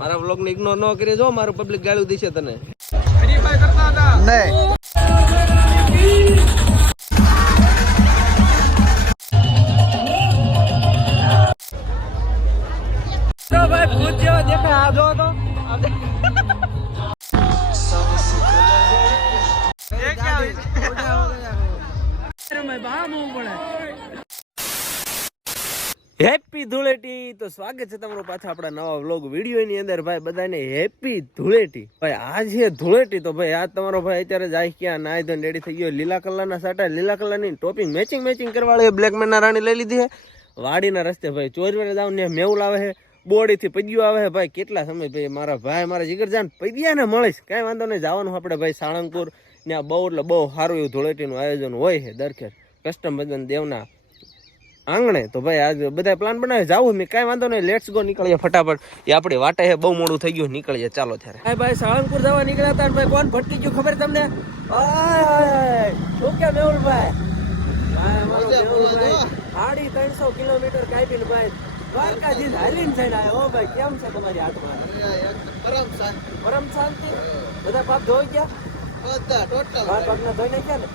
મારા વ્લોગ ને ઇગ્નોર ન કરી જો, મારું પબ્લિક ગાળું દેશે તને. નહીં ભાઈ ભૂત જેવા દેખાય. આ જો તો હેપી ધૂળેટી. તો સ્વાગત છે તમારું પાછા આપણા નવા વ્લોગ વિડીયો ની અંદર. ભાઈ બધાને હેપી ધૂળેટી. ભાઈ આજ છે ધૂળેટી. તો ભાઈ આજ તમારો ભાઈ અત્યારે જાય ક્યાં નાઈ ધોઈને રેડી થઈ ગયો. લીલા કલરના સાટા, લીલા કલરની ટોપી મેચિંગ કરવાળે બ્લેક મેન ના રાણી લઈ લીધી છે. વાડીના રસ્તે ભાઈ ચોરવેરે જાવ ને મેવું આવે છે, બોડી થી પૈયું આવે છે. ભાઈ કેટલા સમય ભાઈ મારા જીગર જાન પૈયા ને મળે છે. કઈ વાંધો નહીં, જવાનું આપણે ભાઈ સાળંગપુર ત્યાં બહુ એટલે બહુ સારું એવું ધૂળેટીનું આયોજન હોય છે દરખેર કસ્ટમ બદન દેવના આંગણે. તો ભાઈ આજ બધા પ્લાન બનાવે જાવું. મેં કઈ વાંધો નહીં, લેટ્સ ગો, નીકળીએ ફટાફટ. એ આપણી વાટે છે, બહુ મોડું થઈ ગયું, નીકળીએ ચાલો ત્યારે. ભાઈ સાળંગપુર જવા નીકળ્યા હતા. ભાઈ કોણ ભટકી ગયું ખબર તમને? શું કે મેહુલભાઈ? 350 કિલોમીટર કાપીને ભાઈ દ્વારકાધીશ હાલીને થઈને આવ્યો. ભાઈ કેમ છે તમારી હાથમાં? પરમ શાંતિ. બધા પાપ ધોઈ ગયા? બધા ટોટલ પગના ધોઈ નાખ્યા ને?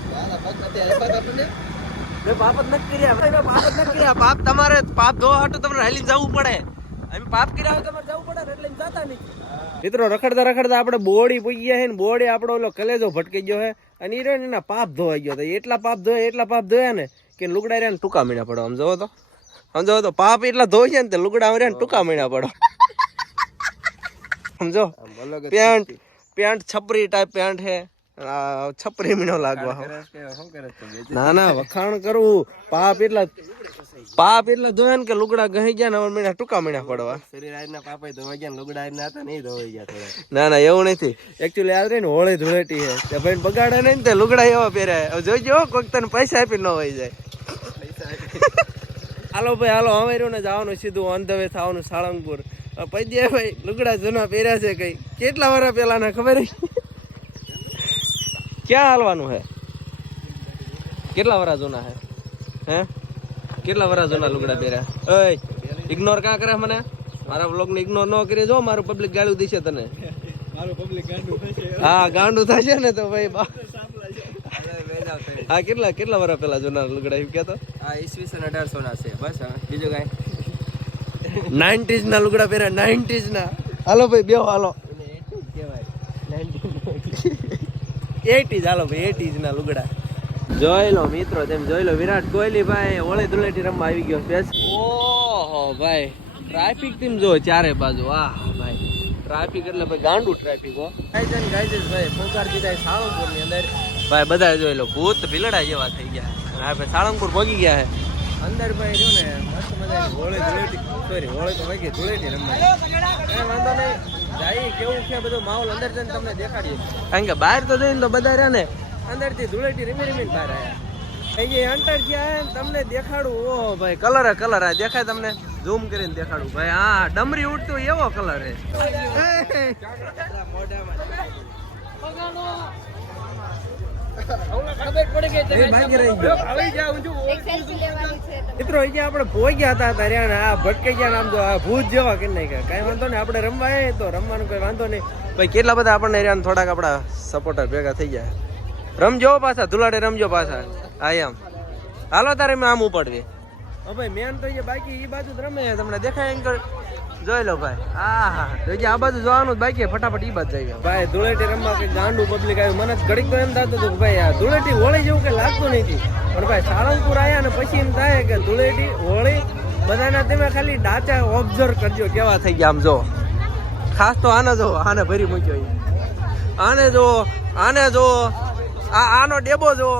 પાપ જ નથી કર્યા. પાપ તમારે પાપ ધોવા હાટું તમને હાલીને જવું પડે. અમે પાપ કર્યા હોય તમારે જવું પડે એટલે જતા નહીં. મિત્રો રખડતા આપણે બોડી પૂગી ગયા છે ને બોડી આપણો ઓલો કલેજો ભટકી ગયો છે અને એના પાપ ધોવાઈ ગયો. એટલા પાપ ધોયા ને કે લુગડા રહ્યા ને ટૂંકા મીણા પડો. સમજો તો પાપ એટલા ધોઈ છે ને તે લુગડા રહ્યા ને ટૂંકા મીણા પડો. સમજો પેન્ટ છપરી ટાઈપ પેન્ટ છે. છપરી મીનો લાગવા. ના વખાણ કરવું. પાપ એટલા ધોયા ને કે લુગડા ગહી ગયા ને મીણા ટૂંકા મીણા પડવા. ના એવું નથી. એકચ્યુઅલી આ ને હોળી ધૂળેટી છે ભાઈ બગાડે નહીં ને લુગડા એવા પહેર્યા. જોઈજો કોઈક તને પૈસા આપી ન હોય જાય. હાલો ભાઈ હાલો, અમારું ને જવાનું સીધું ઓન ધ વે થવાનું સાળંગપુર. પછી ભાઈ લુગડા જૂના પહેર્યા છે કઈ કેટલા વર્ષ પેલા ને ખબર? ક્યાં હાલવાનું હે? કેટલા વર્ષ જૂના હે? કેટલા વર્ષ જૂના લુગડા પહેર્યા? ઇગ્નોર ક્યાં કરે મને? મારા વ્લોગ ને ઇગ્નોર ન કરી જો, મારું પબ્લિક ગાળું દેશે તને. હા ગાંડું થશે ને તો ભાઈ. હા કેટલા વર્ષ પેલા જૂના લુગડા એમ કેતો? ઈસવીસન 1800 ના છે બસ. બીજું કઈ 90s ના લુગડા પહેર્યા, 90s ના. હાલો ભાઈ બેહો હાલો. 80s હાલો ભાઈ, 80s ના લુગડા. જોઈ લો મિત્રો, તેમ જોઈ લો વિરાટ કોહલી ભાઈ હોળી ધૂળેટી રમવા આવી ગયો. ઓહો ભાઈ ટ્રાફિક તેમ જો ચારે બાજુ. વાહ ભાઈ ટ્રાફિક એટલે ભાઈ ગાંડું ટ્રાફિક હો. ગાઈઝ ભાઈ પોકાર દીધા સાળંગપુર ની અંદર. ભાઈ બધા જોઈ લો ભૂત ભીલડા જેવા થઈ ગયા. હા ભાઈ સાળંગપુર પહોંચી ગયા છે અંદર. ભાઈ જો ને મસ્ત મજા હોળી ધૂળેટી, સોરી હોળી તો વાગી ધૂળેટી રમવા. કઈ વાંધો નહીં, જાય કેવું છે બધો માહોલ અંદર જઈને તમને દેખાડીએ. કારણ કે બહાર તો જઈને તો બધા રહ્યા ને અંદર થી ધૂળેટી રમીને બહાર આવ્યા. અંતર જ્યાં તમને દેખાડું. ઓહો ભાઈ કલર આ દેખાય તમને? ઝૂમ કરીને દેખાડું ભાઈ. હા ડમરી ઉડતું એવો કલર હે. મિત્રો આપણે પહોંચ્યા હતા ત્યારે આ ભટકાઈ ગયા. આમ તો આ ભૂત જેવા કરી નાખ્યા. કઈ વાંધો નહીં, આપણે રમવા તો રમવાનું કઈ વાંધો નહીં. ભાઈ કેટલા બધા આપણને થોડાક આપડા સપોર્ટર ભેગા થઈ ગયા. રમજો પાછા ધુલાડે રમજો પાછા. હા એમ હાલો તારે મેં આમ ઉપાડવી. ભાઈ મેન તો બાકી એ બાજુ જ રમે તમને દેખાય એન્કર. જોઈ લો ભાઈ. હા આ બાજુ જોવાનું બાકી ફટાફટ ઈ બાજુ જઈએ. ભાઈ ધૂળેટી રમવા કઈ ગાંડું પબ્લિક આવ્યું. મને ઘડીક તો એમ થતું હતું કે ભાઈ આ ધૂળેટી હોળી જેવું કઈ લાગતું નથી. પણ ભાઈ સાળંગપુર આવ્યા ને પછી એમ થાય કે ધૂળેટી હોળી બધાના તમે ખાલી ડાચા ઓબ્ઝર્વ કરજો કેવા થઈ ગયા. આમ જો ખાસ તો આને જો, આને ભરી મૂક્યો. આને જો આનો ડેબો જો.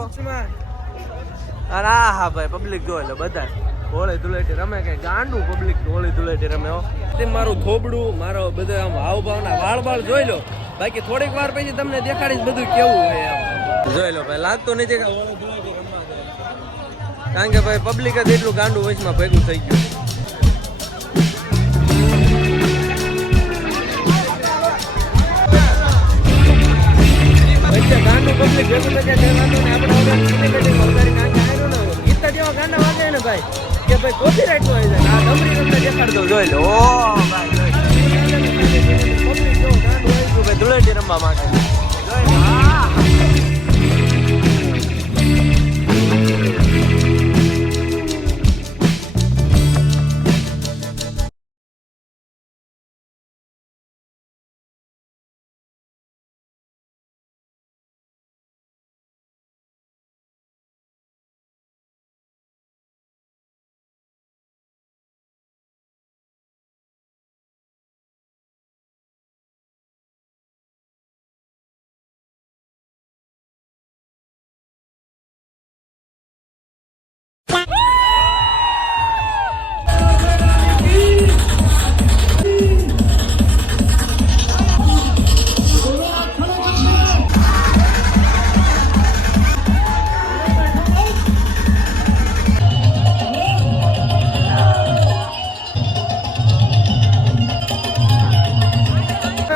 હા ભાઈ પબ્લિક જો એટલે બધા હોળી ધૂળેટી રમે. કઈ ગાંડું પબ્લિક હોળી ધૂળેટી રમે. મારું થોબડું મારો બધો આમ હાવભાવના વાળ જોઈ લો. બાકી થોડીક વાર પછી તમને દેખાડીશ બધું કેવું હોય એમ. જોઈ લો ભાઈ લાગતું નથી કે હોળી ધૂળેટી રમવા દે. કારણ કે ભાઈ પબ્લિક જ એટલું ગાંડું વચમાં ભેગું થઈ ગયું. ગાંડું પબ્લિક ભેગું થઈ જાય આપણે જેવા ગાંડા વાગે ને ભાઈ કે ભાઈ કોપીરાઈટ નો આવી જાય. આ ડમરી તમને દેખાડતો જોઈ લો. ઓ ભાઈ બેહવા માટે. જોઈ લો.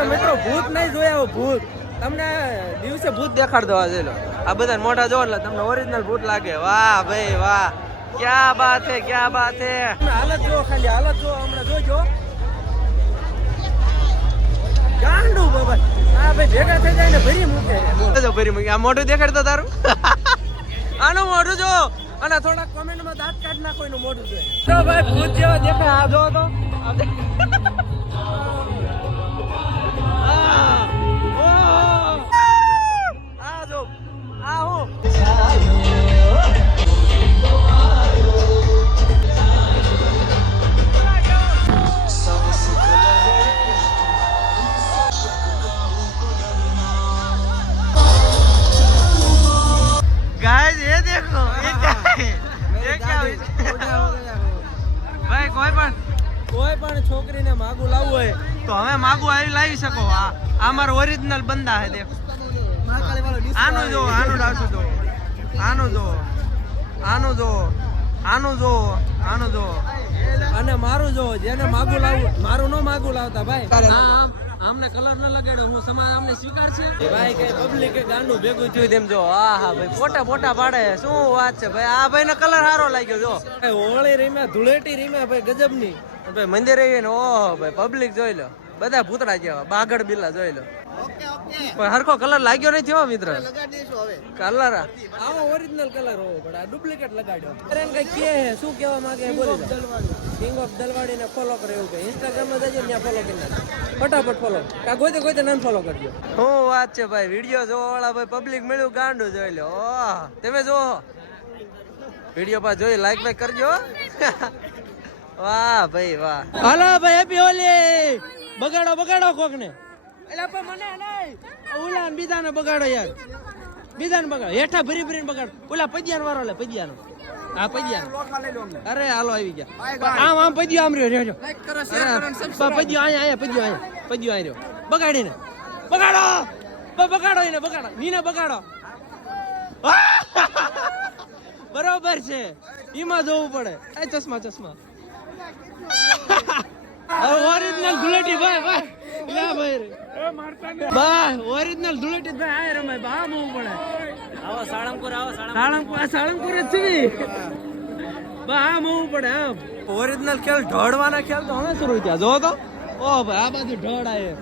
મિત્રો ભૂત નહીં જોયા ભૂત તમને દિવસે ભૂત દેખાડ દો આજે આ બધા મોટા જો એટલે તમને ઓરિજિનલ ભૂત લાગે. વાહ ભાઈ વાહ, ક્યા બાત હે, ક્યા બાત હે. હાલત જો, ખાલી હાલત જો, હમણાં જોજો ગાંડુ બાબા. હા ભાઈ ભેગા થઈ જાય ને ભરી મૂકે. ભરી મૂકે. આ મોઢું દેખાડતો તારું? આનું મોઢું જો, અને થોડા કોમેન્ટમાં દાંત કાઢ નાખો એનું મોઢું છે. તો ભાઈ ભૂત જેવા દેખાય. આ જો તો કોઈ પણ છોકરીને માગું લાવવું હોય તો હવે માગું લાવી શકો. આ મારો ઓરિજિનલ બંદા હે. દેખો આનું જો, આનું ડાસું જો, આનું જો, આનું જો, આનું જો, આનું જો, અને મારું જો. જેને માગું લાવવું, મારું નો માગું લાવતા ભાઈ. આમને કલર ન લગાડ્યો, હું સમાજ આમને સ્વીકાર છે ભાઈ. કઈ પબ્લિક કે ગાંડું ભેગું થયું તેમ જો. હા ભાઈ ફોટા ફોટા પાડે. શું વાત છે ભાઈ. આ ભાઈ ને કલર સારો લાગ્યો જો. હોળી રીમે, ધૂળેટી રીમે ભાઈ ગજબ ની. ભાઈ મંદિરે ને ઓહો ભાઈ પબ્લિક જોઈ લો, બધા ભૂતડા જેવા બાગડ બિલ્લા જોઈ લો. પણ હરખો કલર લાગ્યો નથી હો મિત્ર. કલર આવો ઓરિજિનલ કલર હોવો પડે. આ ડુપ્લિકેટ લગાડ્યો. કઈ કે શું કેવા માંગે બોલી દો. કિંગ ઓફ દલવાડી ને ફોલો કરે એવું કે ઇન્સ્ટાગ્રામ માં જજો, ત્યાં ફોલો કરી નાખો. ફટાફટ ફોલો. કા ગોતે ગોતે નન ફોલો કરજો. શું વાત છે ભાઈ. વિડીયો જોવા વાળા ભાઈ પબ્લિક મળ્યું ગાંડું જોઈ લો. ઓહ તમે જો વિડીયો પર જોઈ લાઈક બાઈક કરજો. વાહ ભાઈ વાહ. હાલો ભાઈ હેપી હોલી. બગાડો બગાડો કોક ને. એટલે પણ મને નહીં, ઓલા બીજાને બગાડો યાર. બીજાને બગાડો. હેઠા ભરી ભરીને બગાડો. ઓલા પજિયાનો વારો લે, પજિયાનો. હા પજિયાનો. અરે હાલો આવી ગયા. આમ આમ પજિયો આમ રહ્યો રહેજો. પજિયો અહીંયા પજિયો અહીંયા પજિયો આવી રહ્યો. બગાડીને બગાડો, બગાડો એને બગાડો. નીને બગાડો. બરોબર છે, એમાં જોવું પડે. એ ચશ્મા ચશ્મા ઓરિજિનલ ધૂળેટી ભાઈ ભાઈ. લા ભાઈ ભાઈ ઓરિજિનલ ધૂળેટી ભાઈ આ રમાય. બા મોવું પડે. આવો સાળંગપુર, આવો સાળંગપુર. સાળંગપુર જ છે બા મોવું પડે. આમ ઓરિજિનલ ખેલ ઢોળવાના ખેલ તો હવે શરૂ થયા. જો તો ઓ ભાઈ આ બાજુ ઢોળાય,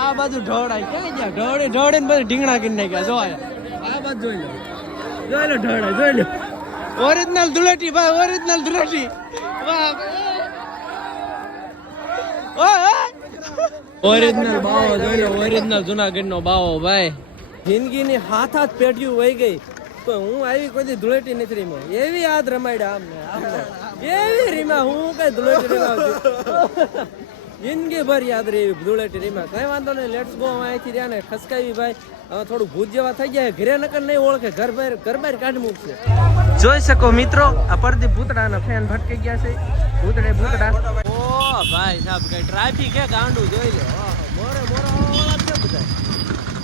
આ બાજુ ઢોળાય. ક્યાં ગયા ઢોળી ઢોળીને બધું ઢીંગણા કરી નાખ્યા. જો આ બાજુ જોઈ લો, જોઈ લો ઢોળાય, જોઈ લો. ઓરિજિનલ ધૂળેટી ભાઈ, ઓરિજિનલ ધૂળેટી. વાહ ઓરિજિનલ બાવો જોઈ લો. ઓરિજિનલ જુનાગઢ નો બાવો ભાઈ. જિંદગીની હાથ હાથ પેઢીઓ વહી ગઈ તો હું આવી કોઈ ધૂળેટી નથી રીમો. એવી યાદ રમાડ્યા આમને, એવી રીમા હું કઈ ધૂળેટી રીમાવતી. જિંદગી ભર યાદ રહી ધૂળેટી રીમા. કઈ વાંધો નહીં, લેટ્સ ગો. અહીંથી રહ્યા ને ખસકાવી ભાઈ. હવે થોડું ભૂત જેવા થઈ જાય. ઘરે નકર નહીં ઓળખે, ઘર બહાર કાઢી મૂકશે. જોઈ શકો મિત્રો, આ પરદી ભૂતડાના ફેન ભટકી ગયા છે. ભૂતડે ભૂતડા. ઓ ભાઈ સાહેબ કઈ ટ્રાફિક હે ગાંડું જોઈ લે. મોરે મોરો આવા છે બધા.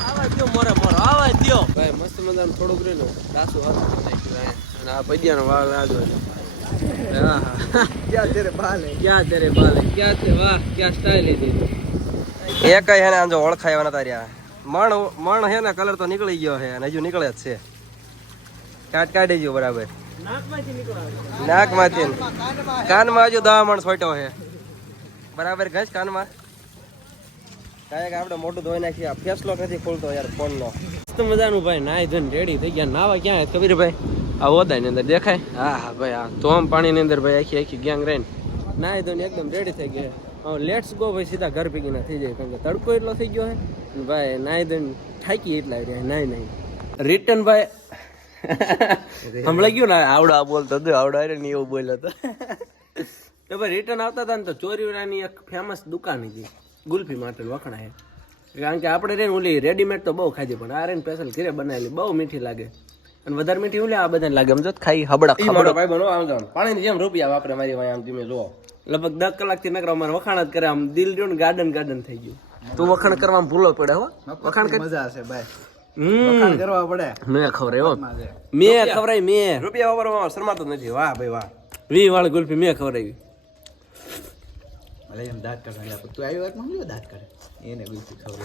આવા દો મોરે મોરો આવા દો ભાઈ. મસ્ત મજાનું થોડુંક રેલો દાસુ હાથ નાખ્યું. અને આ પૈડિયાનો વાળ આજો. હા હા ક્યાં તેરે બાલ હે, ક્યાં તેરે બાલ હે, ક્યાં તે વાહ ક્યાં સ્ટાઈલ હે દી. એક હે ને આજો ઓળખાયવા નતા રહ્યા. મણ હે ને કલર તો નીકળી ગયો હે અને હજુ નીકળે જ છે. કાઢી ગયો બરાબર. નાકમાંથી કાનમાં હજુ 10 મણ છોટ્યો હે બરાબર. ઘસ કાનમાં કાંઈક આપણે મોટું ધોઈ નાખીએ આ ફેસલો નથી ખોલતો યાર ફોનનો મસ્ત મજાનું ભાઈ નાઈ ધોઈને રેડી થઈ ગયા નાવા ક્યાં કબીરભાઈ આ ઓદાની અંદર દેખાય હા હા ભાઈ આ ધોમ પાણીની અંદર ભાઈ આખી આખી ગેંગ રહીને નાઈ ધોઈને એકદમ રેડી થઈ ગયા લેટ્સ ગો ભાઈ સીધા ઘર ભેગીના થઈ જાય કારણ કે તડકો એટલો થઈ ગયો હે ભાઈ નાઈ ધોઈને થાકી એટલા રહ્યા નાઈ રિટર્ન ભાઈ હમણાં ગયું ને આવડા બોલતો હતો આવડા ને એવું બોલ્યો હતો તો ભાઈ રિટર્ન આવતા હતા ને તો ચોરીની એક ફેમસ દુકાન હતી ગુલ્ફી માટે વખણાય કારણ કે આપણે રે ઓલી રેડીમેડ તો બહુ ખાધી પણ આ રે સ્પેશિયલ ઘરે બનાવેલી બહુ મીઠી લાગે અને વધારે મીઠી ઓલી આ બધાને લાગે સમજો ખાઈ હબડા ભાઈ બનો આમ જાવ પાણીની જેમ રૂપિયા વાપરે મારી ભાઈ આમ તમે જો લગભગ 10 કલાકથી નકર અમારે વખાણ જ કરે આમ દિલ રહ્યું ને ગાર્ડન થઈ ગયું તું વખાણ કરવામાં ભૂલો પડે હો વખાણ કરી મજા હશે ભાઈ વખાણ કરવા પડે મેં ખવરાય હો મેં ખવરાય મેં રૂપિયા વાપરવામાં શરમાતો નથી વાહ ભાઈ વાહ 20 વાળી ગુલ્ફી મેં ખવરાવી ભલે એમ દાંત કાઢવા તું આવ્યો દાંત કાઢે એને ગુલ્ફી ખવરાવી